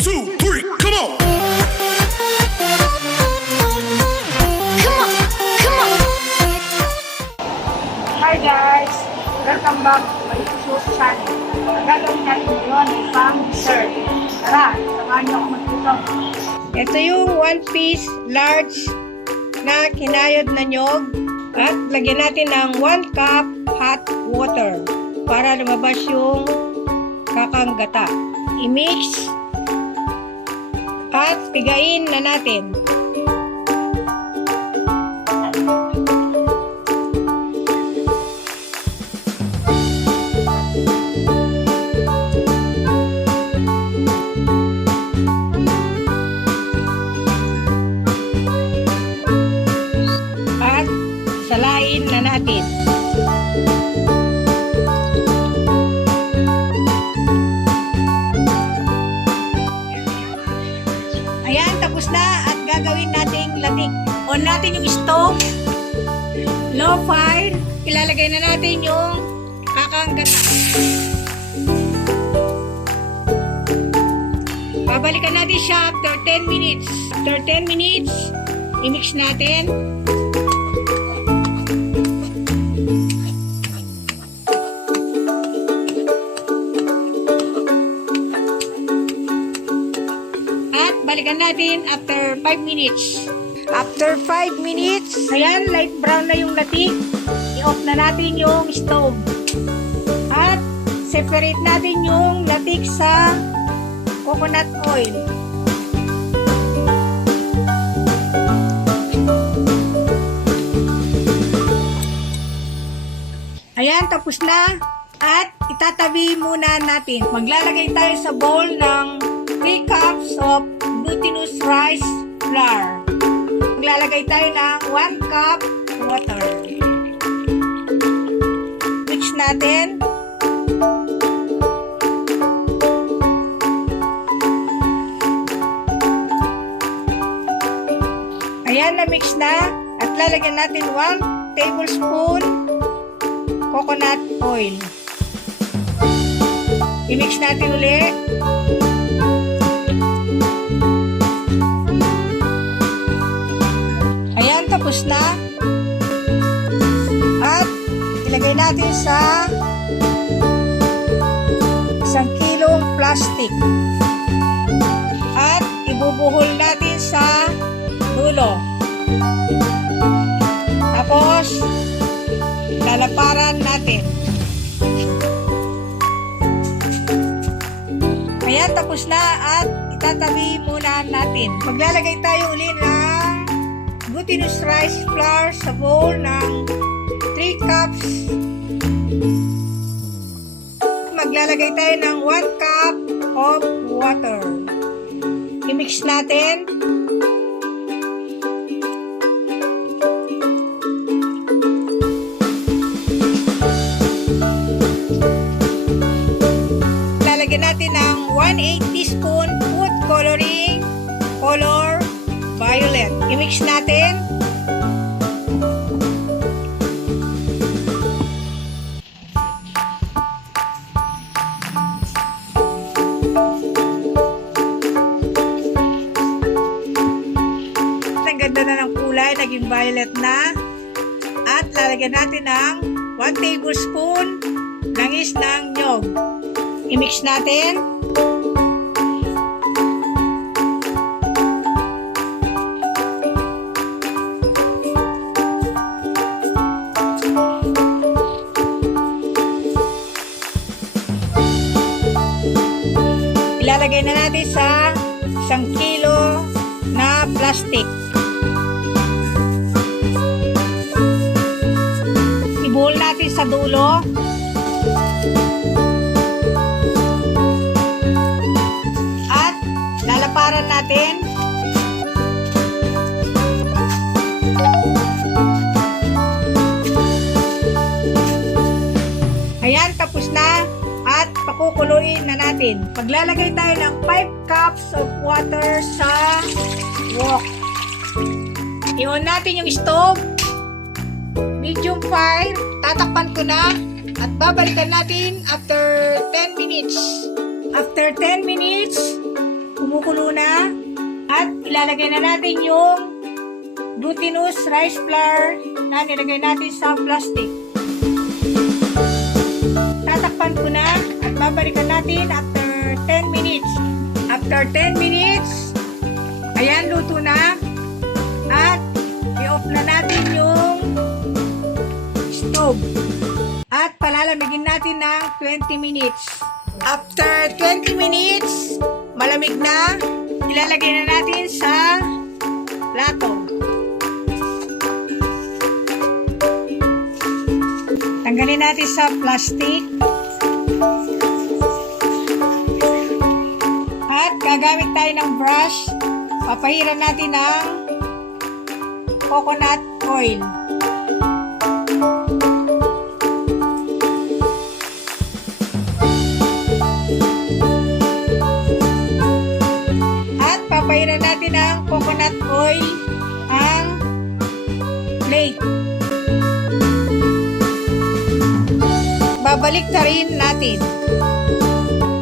2, 3, come on! Hi guys! Welcome back to my YouTube channel. Ang gagawin natin ngayon ay pang dessert. Tara, samahan niyo ako magluto. Ito yung 1 piece large na kinayod na nyog. At lagyan natin ng 1 cup hot water para lumabas yung kakanggata. I-mix at pigain na natin. At salain na natin. Ayan, tapos na at gagawin nating latik. On natin yung stove. Low fire. Ilalagay na natin yung kakanggata. Babalikan natin siya after 10 minutes. After 10 minutes, i-mix natin. At balikan natin after 5 minutes. After 5 minutes, ayan, light brown na yung latik. I-off na natin yung stove. At separate natin yung latik sa coconut oil. Ayan, tapos na. At itatabi muna natin. Maglalagay tayo sa bowl ng 3 cups of glutinous rice flour. Maglalagay tayo ng 1 cup water. Mix natin. Ayan, na-mix na. At lalagyan natin 1 tablespoon coconut oil. I-mix natin ulit. Ayan, tapos na. At ilagay natin sa 1 kilong plastic. At ibubuhol natin sa dulo. Tapos lalaparan natin. Ayan, tapos na at itatabi muna natin. Maglalagay tayo uli ng glutinous rice flour sa bowl ng 3 cups. Maglalagay tayo ng 1 cup of water. I-mix natin. Lalagyan natin ng 1/8 teaspoon food coloring color violet. I-mix natin. Ang ganda na ng kulay, naging violet na. At lalagyan natin ng 1 tablespoon langis ng nyog. I-mix natin. Ilalagay na natin sa 1 kilo na plastic. Ibuhol natin sa dulo. At lalaparan natin. Ayan, tapos na. At pakukuluin na natin. Maglalagay tayo ng 5 cups of water sa wok. I-on natin yung stove. Medium fire. Tatakpan ko na. At babalikan natin after 10 minutes. After 10 minutes, kumukulo na. At ilalagay na natin yung glutinous rice flour na nilagay natin sa plastic. Tatakpan ko na at babalikan natin after 10 minutes. After 10 minutes, ayan, luto na. At i-off na natin yung stove. At palalamigin natin ng 20 minutes. After 20 minutes, malamig na. Ilalagay na natin sa plato. Tanggalin natin sa plastic. At gagamit tayo ng brush. Papahiran natin ng coconut oil. At papahiran natin ng coconut oil ang plate. Babalik na rin natin.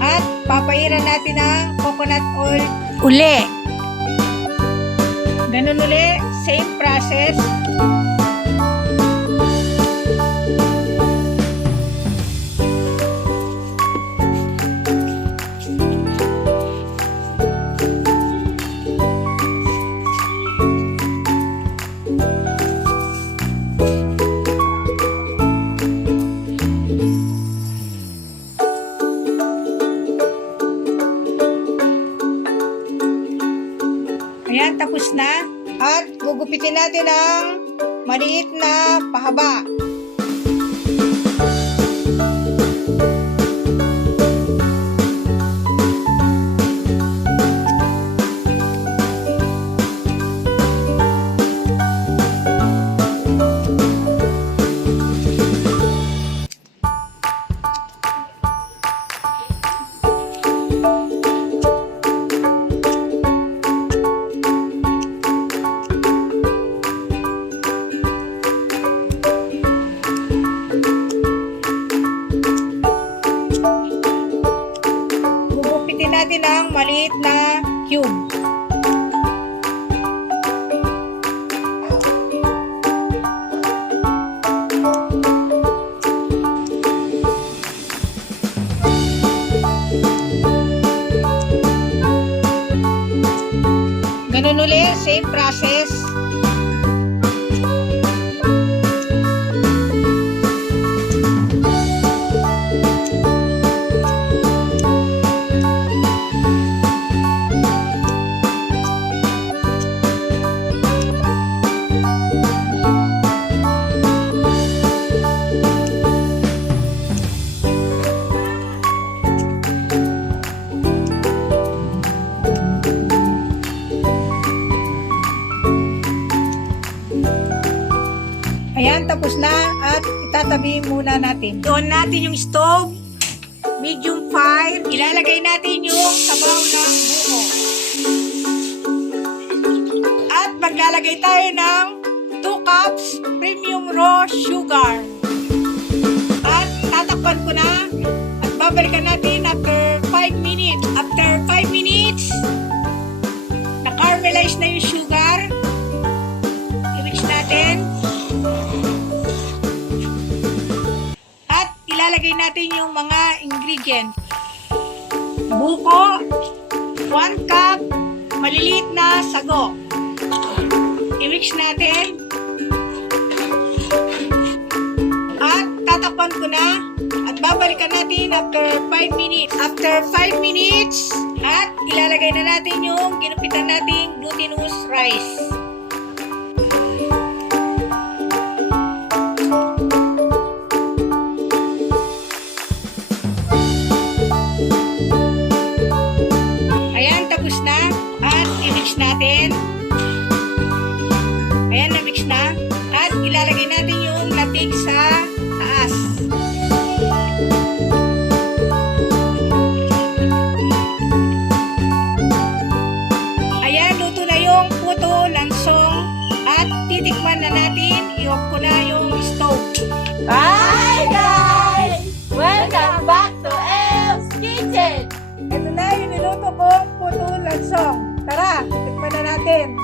At papahiran natin ng coconut oil uli. Ganun uli, same process. Ayan, tapos na. At gugupitin natin ang maliit na pahaba. Gugupitin natin ang maliit na cube. Ganun ulit, same process. Ayan, tapos na at itatabi muna natin. Doon natin yung stove, medium fire. Ilalagay natin yung sabaw ng buko. At maglalagay tayo ng 2 cups premium raw sugar. At tatakpan ko na at babalikan natin after 5 minutes. After 5 minutes, na-caramelize na yung sugar. I-mix natin. Ilalagay natin yung mga ingredients. Buko, 1 cup, maliliit na sago. I-mix natin. At tatakpan ko na at babalikan natin after 5 minutes. After 5 minutes, at ilalagay na natin yung ginupitan nating glutinous rice. Natin. Ayan, na-mix na. At ilalagay natin yung latik sa taas. Ayan, luto na yung puto langsong. At titikman na natin. I-off ko na yung stove. Hi guys! Welcome back to Elle's Kitchen! Ito na yung niluto kong puto langsong. Song. Tara, tikman na natin.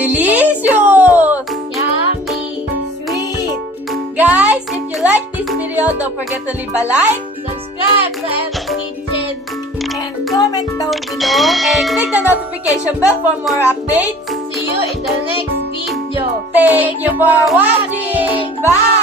Delicious! Yummy! Sweet. Guys, if you like this video, don't forget to leave a like Subscribe to Emma's Kitchen! And comment down below. and click the notification bell for more updates. See you in the next video! Thank you for watching! Bye!